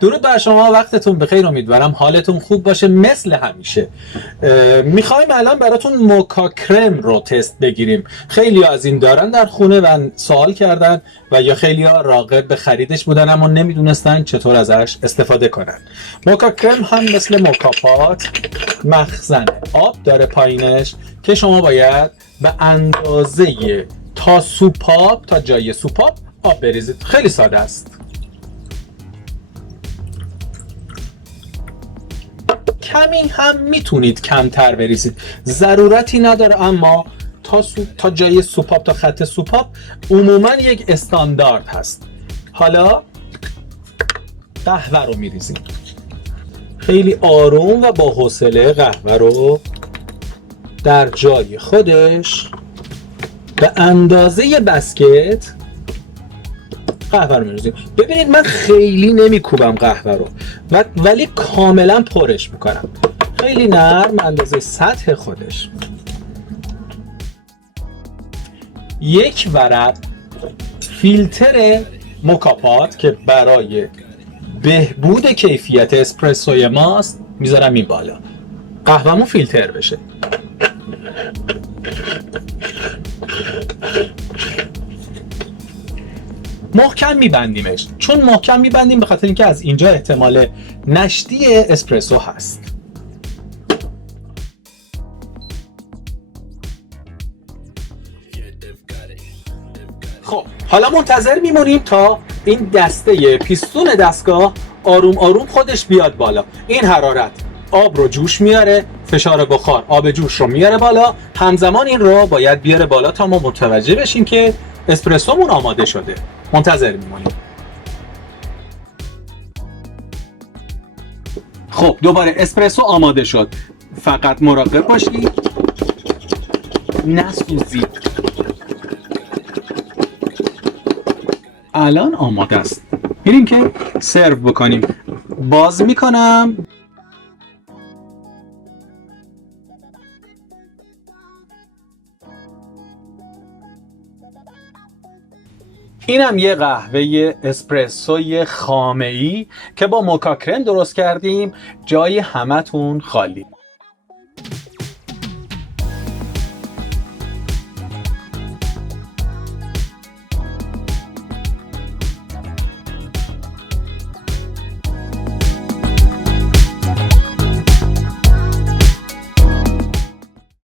درود بر شما، وقتتون بخیر، امیدوارم حالتون خوب باشه مثل همیشه. میخوایم الان براتون موکا کرم رو تست بگیریم. خیلی از این دارن در خونه و سوال کردن و یا خیلی ها راغب به خریدش بودن اما نمیدونستن چطور ازش استفاده کنن. موکا کرم هم مثل موکاپات مخزن آب داره پایینش که شما باید به اندازه تا سوپاپ تا جای سوپاپ آب بریزید. خیلی ساده است. کمی هم میتونید کمتر بریزید، ضرورتی نداره، اما تا جای سوپاپ، تا خط سوپاپ عموما یک استاندارد هست. حالا قهوه رو میریزیم. خیلی آروم و با حوصله قهوه رو در جای خودش به اندازه بسکت قهوه رو میریزیم. ببینید من خیلی نمیکوبم قهوه رو ولی کاملا پرش میکنم، خیلی نرم اندازه سطح خودش. یک ورق فیلتر موکاپات که برای بهبود کیفیت اسپرسوی ماست میذارم این بالا، قهوه‌مون فیلتر بشه. محکم میبندیمش. چون محکم میبندیم به خاطر اینکه از اینجا احتمال نشتی اسپرسو هست. خب حالا منتظر میمونیم تا این دسته پیستون دستگاه آروم آروم خودش بیاد بالا. این حرارت آب رو جوش میاره، فشار بخار آب جوش رو میاره بالا، همزمان این رو باید بیاره بالا تا ما متوجه بشیم که اسپرسومون آماده شده. منتظر میمونیم. خب دوباره اسپرسو آماده شد، فقط مراقب باشید نسوزید. الان آماده است، میریم که سرو بکنیم. باز میکنم. اینم یه قهوه اسپرسوی خامه‌ای که با موکا کرم درست کردیم. جای همتون خالی.